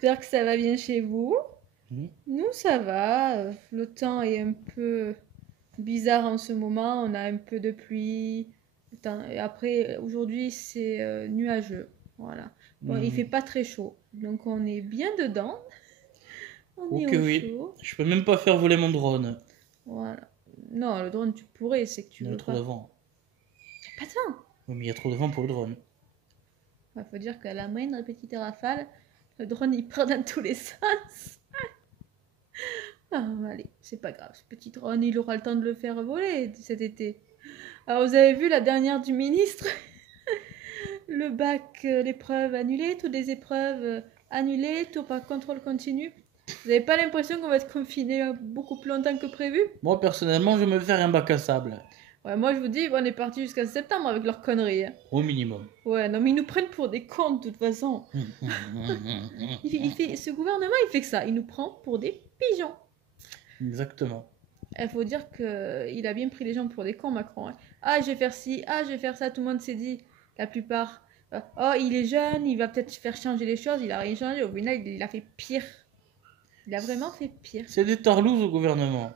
J'espère que ça va bien chez vous. Mmh. Nous, ça va. Le temps est un peu bizarre en ce moment. On a un peu de pluie. Et après, aujourd'hui, c'est nuageux. Voilà. Bon, il fait pas très chaud. Donc, on est bien dedans. On est Ok, au oui. chaud. Je peux même pas faire voler mon drone. Voilà. Non, le drone, tu pourrais, c'est que tu Il y a veux trop pas. de vent. Pas de vent. Oui, mais il y a trop de vent pour le drone. Il faut dire qu'à la moindre petite rafale, le drone, il part dans tous les sens. Ah, allez, c'est pas grave. Ce petit drone, il aura le temps de le faire voler cet été. Alors, vous avez vu la dernière du ministre? Le bac, l'épreuve annulée, toutes les épreuves annulées, tout par contrôle continu. Vous n'avez pas l'impression qu'on va être confiné beaucoup plus longtemps que prévu? Moi, personnellement, je vais me faire un bac à sable. Ouais, moi je vous dis, on est parti jusqu'à septembre avec leurs conneries. Hein. Au minimum. Ouais, non mais ils nous prennent pour des cons de toute façon. Ce gouvernement, il fait que ça. Il nous prend pour des pigeons. Exactement. Il faut dire qu'il a bien pris les gens pour des cons, Macron. Hein. Ah, je vais faire ci, ah, je vais faire ça. Tout le monde s'est dit, la plupart. Oh, il est jeune, il va peut-être faire changer les choses. Il a rien changé. Au final, il a fait pire. Il a vraiment fait pire. C'est des tarlouses au gouvernement.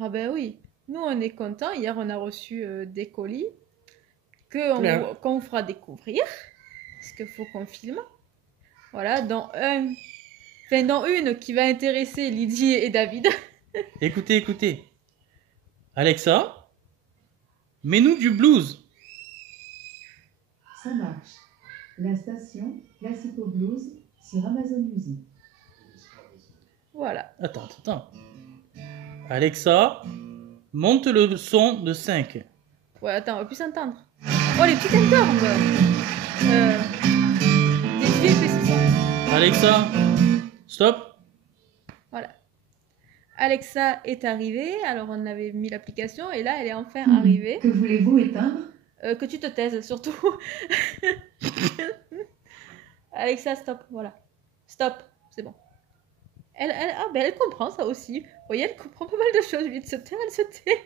Ah ben oui. Nous, on est contents. Hier, on a reçu des colis qu'on vous fera découvrir. Parce qu'il faut qu'on filme. Voilà, dans une qui va intéresser Lydie et David. Écoutez, écoutez. Alexa, mets-nous du blues. Ça marche. La station Classico Blues sur Amazon Music. Voilà. Attends. Alexa, monte le son de 5. Ouais, attends, on va plus s'entendre. Oh, les petites énormes. Des vieux ça. Alexa, stop. Voilà. Alexa est arrivée. Alors, on avait mis l'application et là, elle est enfin arrivée. Que voulez-vous éteindre? Que tu te taises, surtout. Alexa, stop. Voilà. Stop. C'est bon. Elle comprend ça aussi. Vous voyez, elle comprend pas mal de choses. Au lieu de se taire, elle se tait.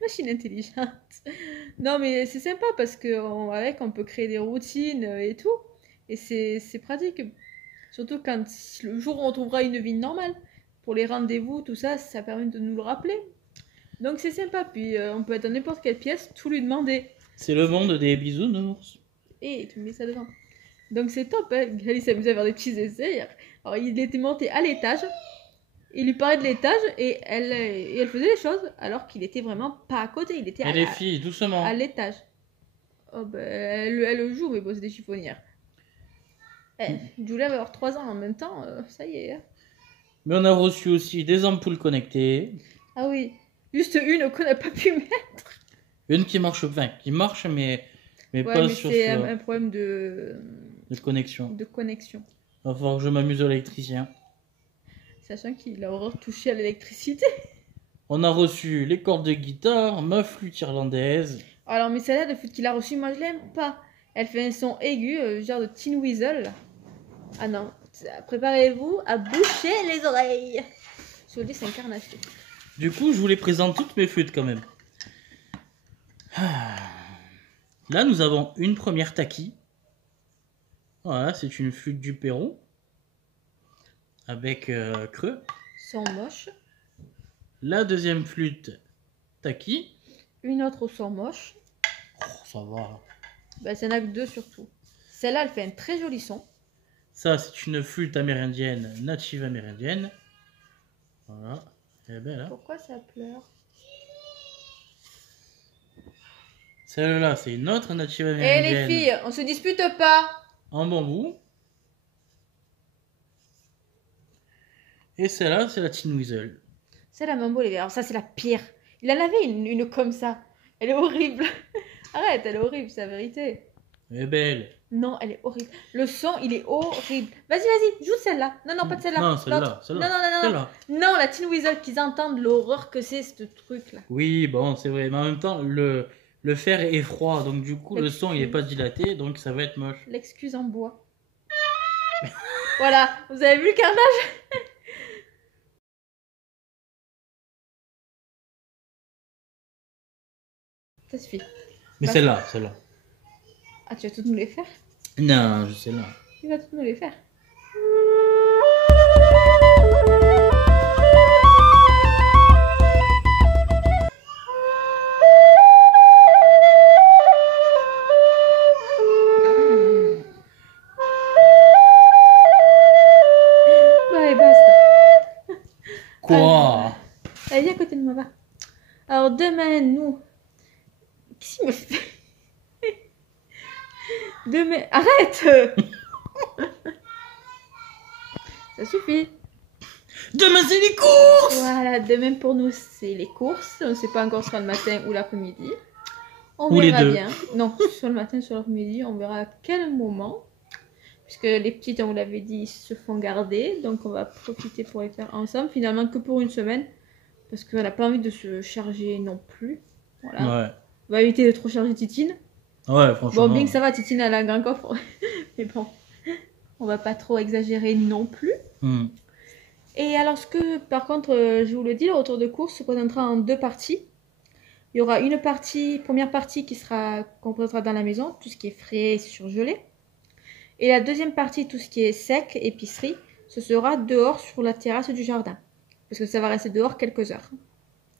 Machine intelligente. Non, mais c'est sympa parce qu'avec, on peut créer des routines et tout. Et c'est pratique. Surtout quand le jour où on trouvera une vie normale. Pour les rendez-vous, tout ça, ça permet de nous le rappeler. Donc c'est sympa. Puis on peut être dans n'importe quelle pièce, tout lui demander. C'est le monde des bisounours. Et tu mets ça devant. Donc c'est top. Hein. Il s'amusait à faire des petits essais. Alors il était monté à l'étage. Il lui parlait de l'étage et elle faisait les choses alors qu'il était vraiment pas à côté. Il était Et les filles, doucement. à l'étage. Oh ben, elle joue, mais bon, c'est des chiffonnières. Julia va avoir 3 ans en même temps, ça y est. Hein. Mais on a reçu aussi des ampoules connectées. Ah oui, juste une qu'on n'a pas pu mettre. Une qui marche, mais ouais, pas mais sur c'est un problème de connexion. De connexion. Il va falloir que je m'amuse à l'électricien. Sachant qu'il a horreur touché à l'électricité. On a reçu les cordes de guitare, ma flûte irlandaise. Alors, mais celle-là, de flûte qu'il a reçue, moi je l'aime pas. Elle fait un son aigu, genre de Tin Weasel. Ah non, préparez-vous à boucher les oreilles. Je vous le dis, c'est un carnage. Du coup, je vous les présente toutes mes flûtes quand même. Là, nous avons une première taki. Voilà, c'est une flûte du Pérou. Avec creux. Son moche. La deuxième flûte taki. Une autre au son moche. Oh, ça va. Bah, c'est en a que 2 surtout. Celle-là, elle fait un très joli son. Ça, c'est une flûte amérindienne, native amérindienne. Voilà. Elle est belle, hein. Pourquoi ça pleure? Celle-là, c'est une autre native Eh amérindienne. les filles, on se dispute pas. En bambou. Et celle-là, c'est la Tin Weasel. C'est la mambo, les gars. Alors ça, c'est la pire. Il en avait une comme ça. Elle est horrible. Arrête, elle est horrible, c'est la vérité. Elle est belle. Non, elle est horrible. Le son, il est horrible. Vas-y, joue celle-là. Non, pas de celle-là. Non, celle-là. Non. Non, la Tin Weasel, qu'ils entendent l'horreur que c'est, ce truc-là. Oui, bon, c'est vrai. Mais en même temps, le fer est froid. Donc, du coup, le son, il n'est pas dilaté. Donc, ça va être moche. L'excuse en bois. Voilà, vous avez vu le carnage? Ça suffit. Mais Bah, celle-là. Ah, tu vas toutes nous les faire? Non, je sais là. Tu vas toutes nous les faire? Quoi? Allez, viens à côté de moi, va. Alors, demain, nous... Qu'est-ce qu'il me fait? Demain... Arrête. Ça suffit. Demain, c'est les courses! Voilà, demain pour nous, c'est les courses. On ne sait pas encore si ce sera le matin ou l'après-midi. On Ou les verra deux. bien. Non, soit le matin, soit l'après-midi. On verra à quel moment. Puisque les petites, on vous l'avait dit, ils se font garder. Donc, on va profiter pour les faire ensemble. Finalement, que pour une semaine. Parce qu'on n'a pas envie de se charger non plus. Voilà. Ouais. On va éviter de trop charger Titine. Ouais, franchement. Bon, bien que ça va, Titine, elle a un grand coffre. Mais bon, on va pas trop exagérer non plus. Hmm. Et alors, ce que, par contre, je vous le dis, le retour de course se présentera en 2 parties. Il y aura une partie, première partie qu'on présentera dans la maison, tout ce qui est frais et surgelé. Et la deuxième partie, tout ce qui est sec, épicerie, ce sera dehors sur la terrasse du jardin. Parce que ça va rester dehors quelques heures.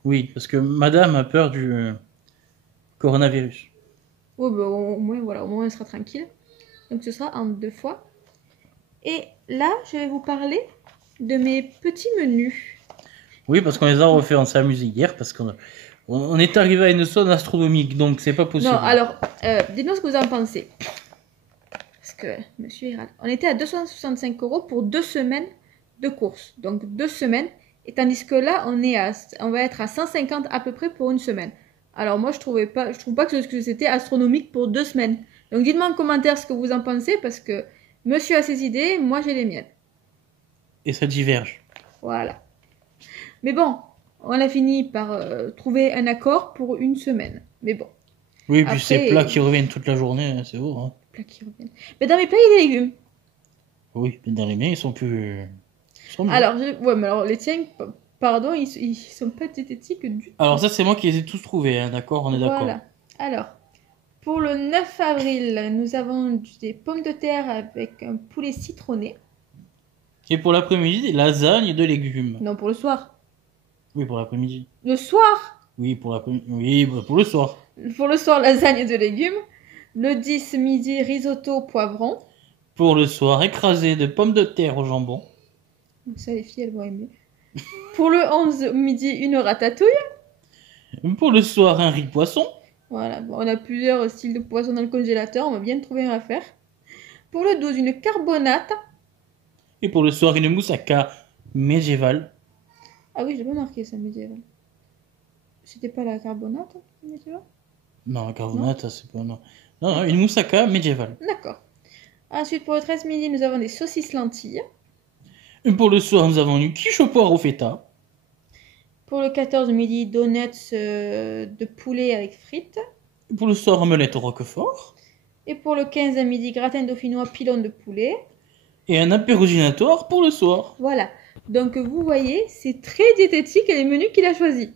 Oui, parce que madame a peur du coronavirus. Oh, bah, au moins, voilà, au moins, on sera tranquille. Donc, ce sera en 2 fois. Et là, je vais vous parler de mes petits menus. Oui, parce qu'on les a refait en sa musique hier, parce on est arrivé à une somme astronomique, donc c'est pas possible. Non, alors, dites-moi ce que vous en pensez. Parce que, monsieur Hérald, on était à 265 € pour 2 semaines de course. Donc, 2 semaines. Et tandis que là, on va être à 150 à peu près pour une semaine. Alors, moi, je trouve pas que c'était astronomique pour 2 semaines. Donc, dites-moi en commentaire ce que vous en pensez, parce que monsieur a ses idées, moi, j'ai les miennes. Et ça diverge. Voilà. Mais bon, on a fini par trouver un accord pour une semaine. Mais bon, Oui, puis Après- ces plats qui reviennent toute la journée, hein, c'est beau. Hein. plats qui reviennent. Mais dans mes plats, il y a des légumes. Oui, mais dans les miens, ils sont plus. Ils sont mieux. Alors, ouais, mais alors les tiens, pardon, ils sont pas diététiques du tout. Alors ça, c'est moi qui les ai tous trouvés, hein, d'accord? On est d'accord. Voilà. Alors, pour le 9 avril, nous avons des pommes de terre avec un poulet citronné. Et pour l'après-midi, des lasagnes de légumes. Non, pour le soir. Oui, pour l'après-midi. Le soir, Oui, pour l'après-midi. Oui, bah, pour le soir. pour le soir, lasagne de légumes. Le 10 midi, risotto poivron. Pour le soir, écrasé de pommes de terre au jambon. Ça, les filles, elles vont aimer. Pour le 11 midi, une ratatouille. Pour le soir, un riz poisson. Voilà, bon, on a plusieurs styles de poisson dans le congélateur, on va bien trouver un à faire. Pour le 12, une carbonate. Et pour le soir, une moussaka médiévale. Ah oui, j'ai pas marqué ça, médiéval. C'était pas la carbonate, médiéval? Non, la carbonate, ça, c'est pas. Non. Non, une moussaka médiévale. D'accord. Ensuite, pour le 13 midi, nous avons des saucisses lentilles. Et pour le soir, nous avons une quiche au poire au feta. Pour le 14 midi, donuts de poulet avec frites. Et pour le soir, omelette au roquefort. Et pour le 15 midi, gratin dauphinois pilon de poulet. Et un apéroginatoire pour le soir. Voilà. Donc, vous voyez, c'est très diététique les menus qu'il a choisis.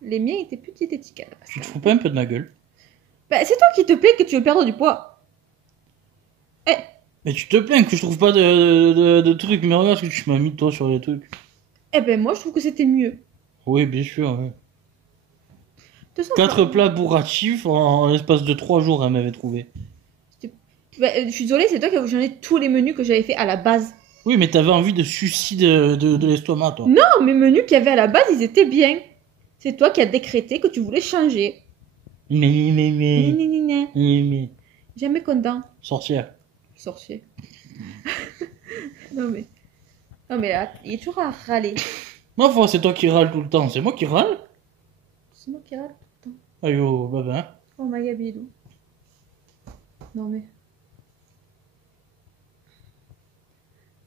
Les miens étaient plus diététiques à la base. Tu te fous pas un peu de ma gueule? Bah, c'est toi qui te plaît que tu veux perdre du poids. Eh, Mais tu te plains que je trouve pas de trucs, mais regarde ce que tu m'as mis toi sur les trucs. eh ben moi je trouve que c'était mieux. Oui, bien sûr. Ouais. De toute façon, 4 plats bourratifs en l'espace de 3 jours, elle m'avait trouvé. bah, je suis désolée, c'est toi qui as changé tous les menus que j'avais fait à la base. Oui, mais t'avais envie de suicide de l'estomac, toi. Non, mes menus qu'il y avait à la base, ils étaient bien. C'est toi qui as décrété que tu voulais changer. Mais. Ni, ni, ni, ni. Mais. Jamais content. Sorcière. Sorcier. Non mais... Non mais là, il est toujours à râler. Ma foi, c'est toi qui râles tout le temps. C'est moi qui râle. C'est moi qui râle. Aïe, oh, bah ben. Oh ma gabidou. Non mais...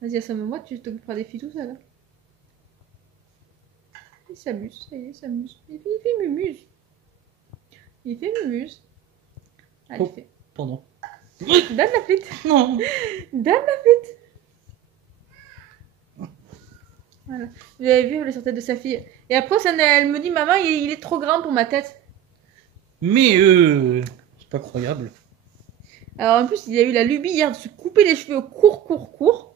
Vas-y, assomme-moi, tu t'occuperas des filles tout seul. Hein. Il s'amuse, ça y est, il s'amuse. Il fait mumuse. Il fait mumuse. Allez, Oh. fais. Pardon. Donne la flûte. Non. Donne la flûte. Voilà. Vous avez vu, elle sortait de sa fille. Et après, elle me dit, maman, il est trop grand pour ma tête. Mais c'est pas croyable. Alors en plus, il a eu la lubie hier de se couper les cheveux court.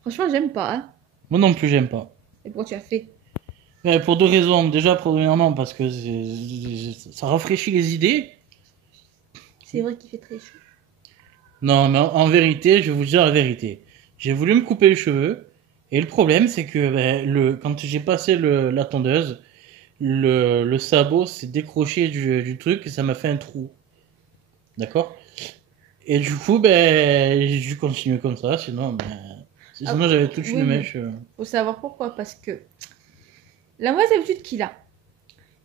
Franchement, j'aime pas. Hein. Moi non plus, j'aime pas. Et pourquoi tu as fait? Pour 2 raisons. Déjà, premièrement, parce que ça rafraîchit les idées. C'est vrai qu'il fait très chaud. Non, mais en vérité, je vais vous dire la vérité. J'ai voulu me couper les cheveux. Et le problème, c'est que ben, quand j'ai passé la tondeuse, le sabot s'est décroché du truc et ça m'a fait un trou. D'accord? Et du coup, ben, je continue comme ça, sinon, sinon j'avais toute une oui, mais mèche. faut savoir pourquoi. Parce que la mauvaise habitude qu'il a,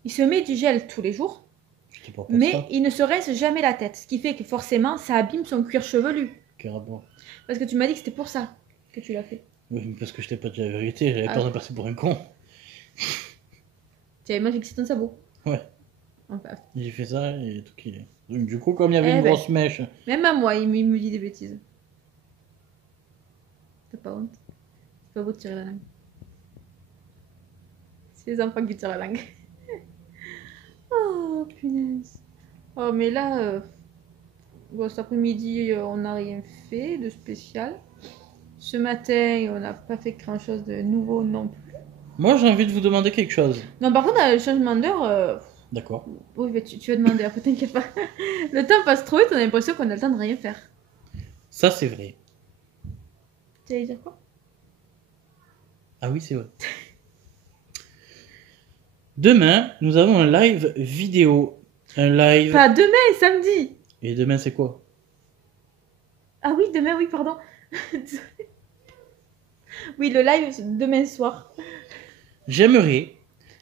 il se met du gel tous les jours, C'était pour mais ça. il ne se rince jamais la tête. Ce qui fait que forcément, ça abîme son cuir chevelu. Carrément. Parce que tu m'as dit que c'était pour ça que tu l'as fait. Oui, mais parce que je t'ai pas dit la vérité, j'avais Ah. peur de passer pour un con. Tu avais mal fixé ton sabot. Ouais. Enfin, J'ai fait ça et tout qui est. Donc, du coup, comme il y avait Eh une ben. grosse mèche, même à moi, il me dit des bêtises. T'as pas honte? C'est pas beau de tirer la langue. C'est les enfants qui tirent la langue. Oh, punaise. Oh, mais là, bon, cet après-midi, on n'a rien fait de spécial. Ce matin, on n'a pas fait grand-chose de nouveau non plus. moi j'ai envie de vous demander quelque chose. Non, par contre, le changement d'heure, D'accord. oui, mais tu vas demander, après, t'inquiète pas. Le temps passe trop vite, on a l'impression qu'on a le temps de rien faire. Ça, c'est vrai. Tu allais dire quoi? Ah oui, c'est vrai. Demain, nous avons un live vidéo. Un live. Pas demain, samedi. Et demain, c'est quoi? Ah oui, demain, oui, pardon. Oui, le live demain soir. J'aimerais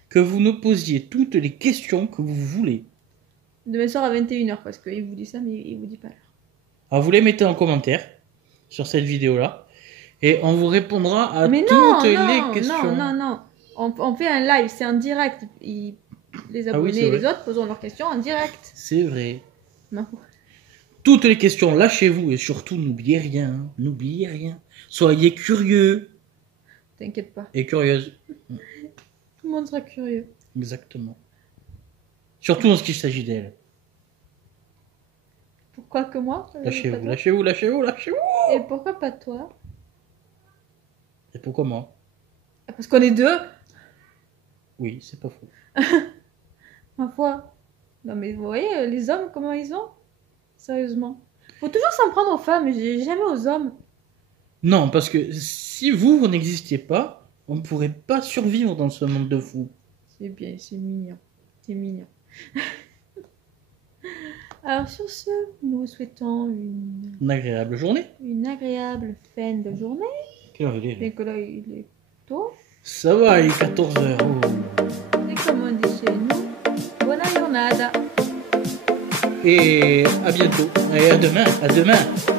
que vous nous posiez toutes les questions que vous voulez. Demain soir à 21h, parce qu'il vous dit ça, mais il vous dit pas l'heure. Alors, vous les mettez en commentaire sur cette vidéo-là. Et on vous répondra à Mais toutes non, les non, questions. non. On fait un live, c'est en direct. Les Ah oui, abonnés c'est et vrai. les autres poseront leurs questions en direct. C'est vrai. Non. Toutes les questions, lâchez-vous. Et surtout, n'oubliez rien. Hein. N'oubliez rien. Soyez curieux T'inquiète pas. et curieuse. Tout le monde sera curieux. Exactement. Surtout en ce qu'il s'agit d'elle. Pourquoi que moi? Pas Lâchez-vous, toi lâchez-vous, lâchez-vous, lâchez-vous. Et pourquoi pas toi? Et pourquoi moi? Ah, parce qu'on est deux. Oui, c'est pas faux. Ma foi. Non mais vous voyez, les hommes, comment ils ont? Sérieusement. Faut toujours s'en prendre aux femmes, jamais aux hommes. Non, parce que si vous n'existiez pas, on ne pourrait pas survivre dans ce monde de fous. C'est bien, c'est mignon. C'est mignon. Alors sur ce, nous vous souhaitons Une agréable journée. une agréable fin de journée. Quelle heure il est là? Bien que là, il est tôt. Ça va, il est 14h. Et comme on dit chez nous, buona giornata. Et à bientôt. Et à demain. À demain.